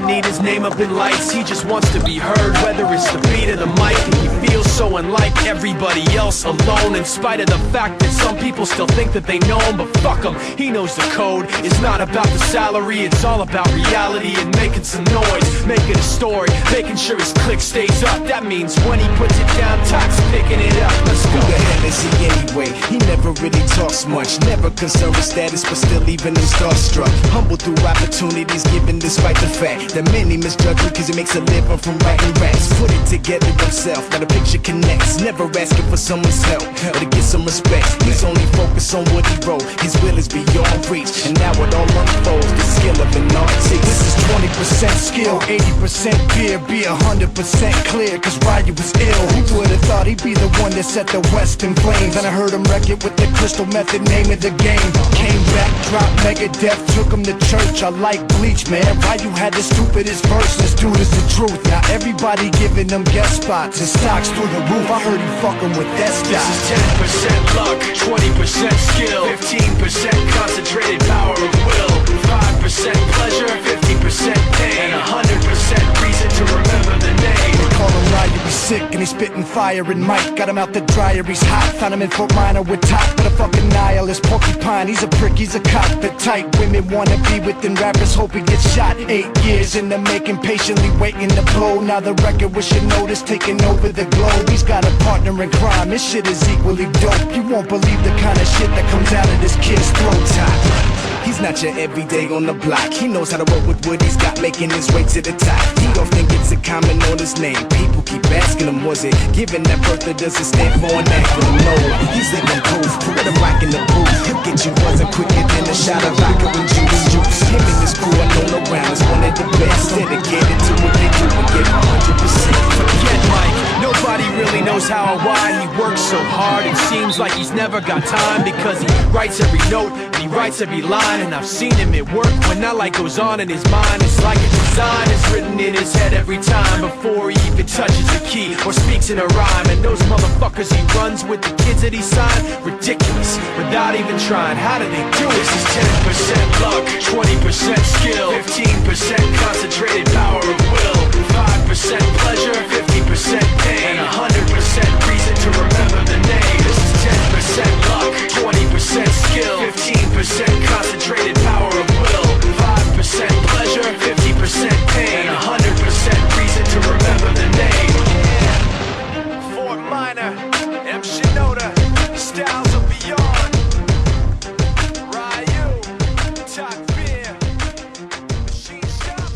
doesn't need his name up in lights, he just wants to be heard, whether it's the beat of the mic. And he feels so unlike everybody else, alone, in spite of the fact that some people still think that they know him. But fuck him, he knows the code. It's not about the salary, it's all about reality and making some noise, making a story, making sure his click stays up. That means when he puts it down, Tox picking it up. Let's go. Who the hell is he anyway? He never really talks much, never concerned with status, but still even him starstruck. Humble through opportunities given despite the fact that many misjudge him cause he makes a living from writing raps. Put it together himself, now the picture connects, never asking for someone's help or to get some respect. He's only focused on what he wrote, his will is beyond reach, and now it all unfolds, the skill of an artist. This is 20% skill, 80% fear, be 100% clear, cause Ryu was ill. Who would've thought he'd be the one that set the West in flames? And I heard him wreck it with the crystal method, name of the game. Came back, dropped Megadeth, took him to church. I like Bleach, man. Ryu had the stupidest verse, this dude is the truth. Now everybody giving them guest spots, his stocks through the roof. I heard he fucking with that stock. This is 10% luck, 20% skill, 15% concentrated power of will, 5% pleasure, 50% pain, and 100% reason to remember the name. They call him Ryu, he's sick and he's spitting fire and Mike got him out the dryer, he's hot. Found him in Fort Minor with top, but a fucking nihilist porcupine. He's a prick, he's a cockpit type. Women wanna be within rappers, hope he gets shot. 8 years in the making, patiently waiting to blow. Now the record with your notice taking over the globe. He's got a partner in crime, this shit is equally dope. You won't believe the kind of shit that comes out of this kid's throat. Top. He's not your everyday on the block. He knows how to work with what he's got, making his way to the top. He often gets a comment on his name. People keep asking him, was it given that birth or does it stand for an acronym? No, he's living proof. Let him rock in the booth. He'll get you buzzing quicker than a shot of vodka with juice. Him and his crew alone around is one of the best. Dedicated to what they do and give 100%. Forget Mike, nobody really knows how or why he works so hard. It seems like he's never got time because he writes every note and he writes every line. And I've seen him at work when that light goes on in his mind. It's like a design is written in his head every time before he even touches a key or speaks in a rhyme. And those motherfuckers he runs with, the kids that he signed, ridiculous, without even trying. How do they do it? This is 10% luck, 20% skill, 15% concentrated power of will, 5% pleasure, 50% pain, and 100% reason to remember the name. This is 10% luck, 20% skill, 15% concentrated power of will, 5% pleasure, 50% pain, and 100% reason to remember the name. Yeah. Fort Minor, Sh.N.O.A, styles of beyond. Ryu, top beer, machine shop.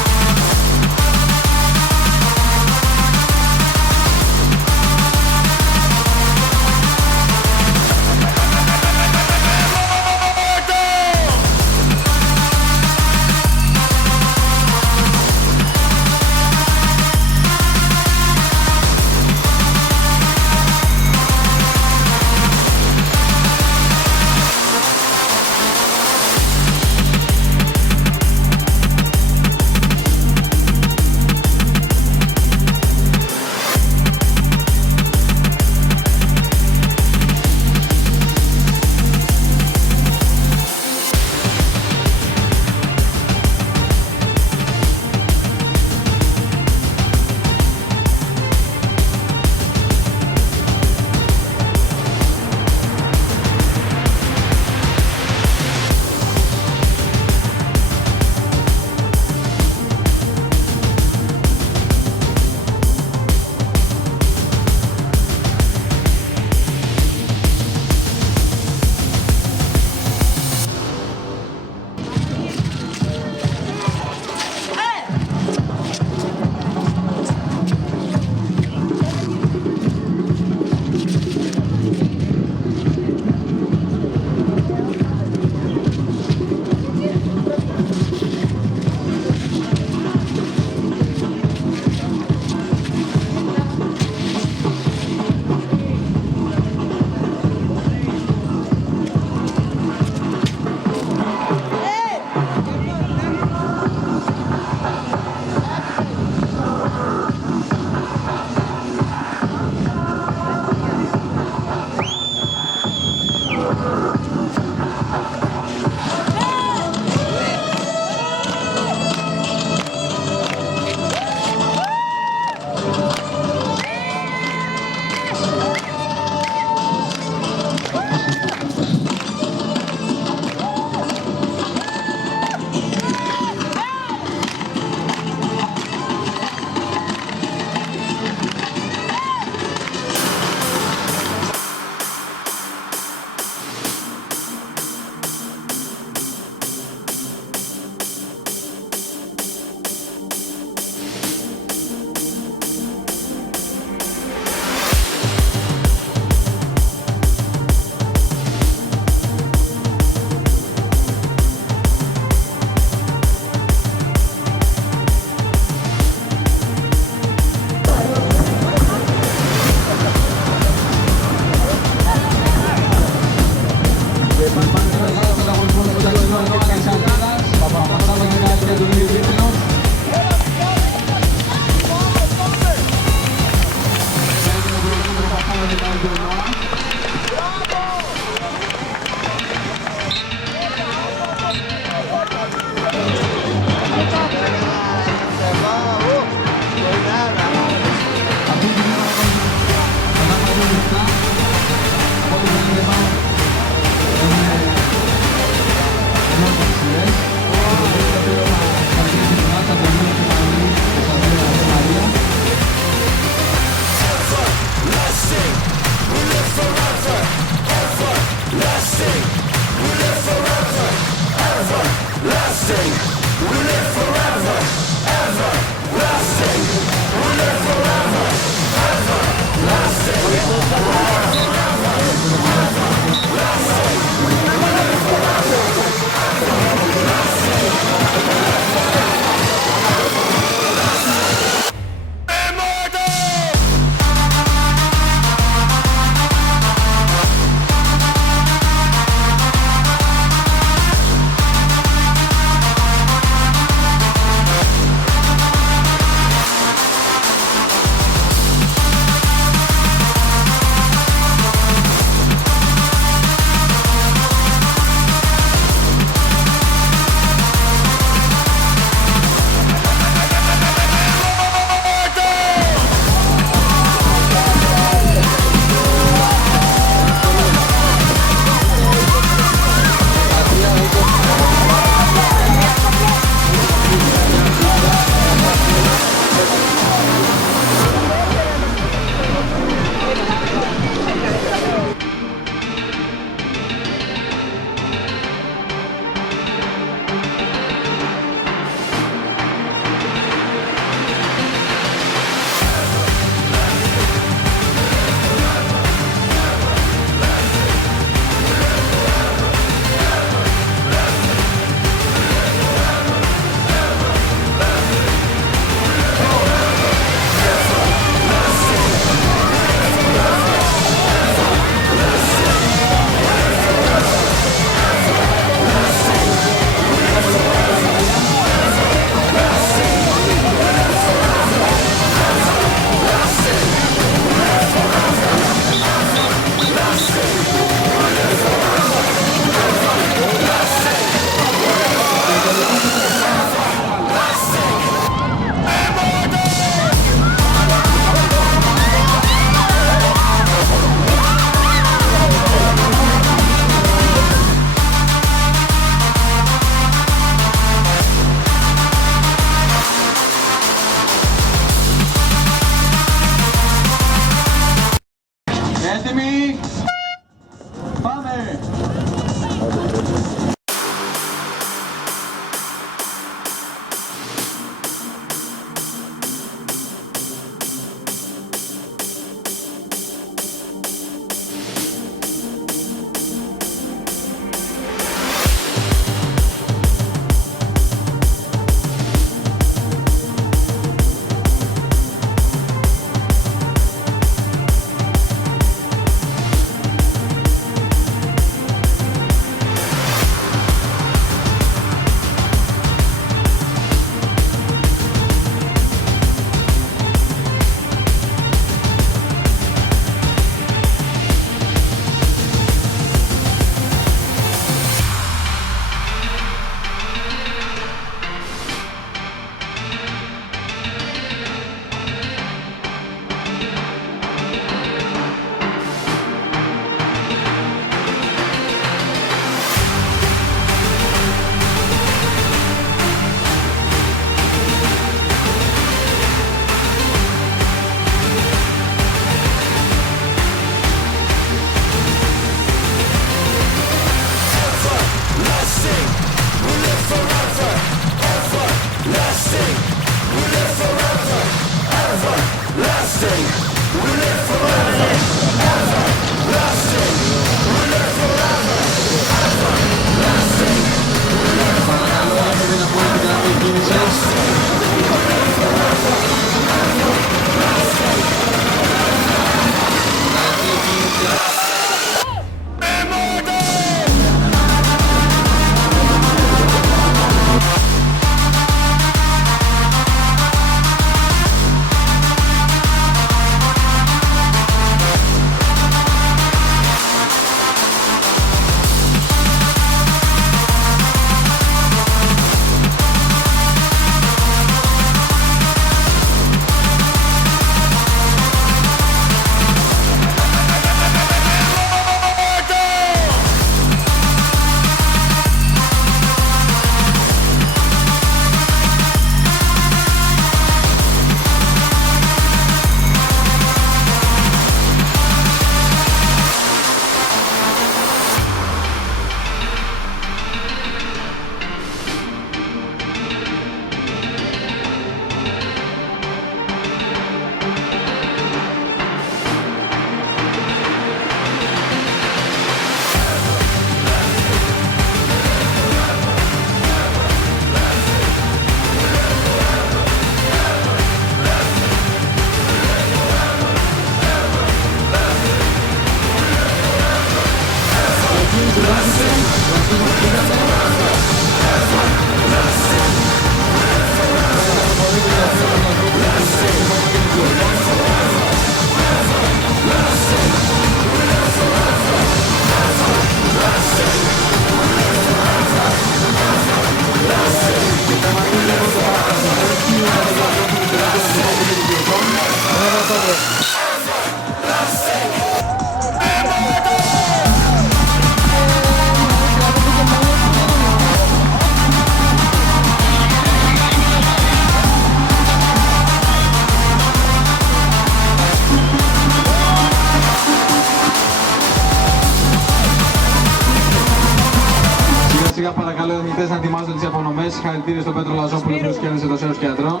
Παρακαλώ οι αθλητές να ετοιμάζονται τις απονομές. Συγχαρητήρια στον Πέτρο Λαζόπουλο που κέρδισε το Σέρος Κιατρών.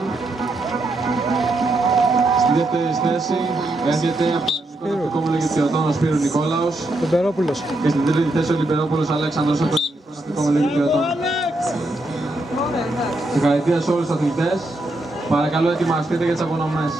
Στη δεύτερη θέση έρχεται από το Ελληνικό Όμιλο Αιγυπτιωτών ο Σπύρος Νικόλαος. Και στην τρίτη θέση ο Λιμπερόπουλος Αλέξανδρος από το Ναυτικό Όμιλο Αιγυπτιωτών. Συγχαρητήρια σε όλους τους αθλητές. Παρακαλώ ετοιμαστείτε για τις απονομές.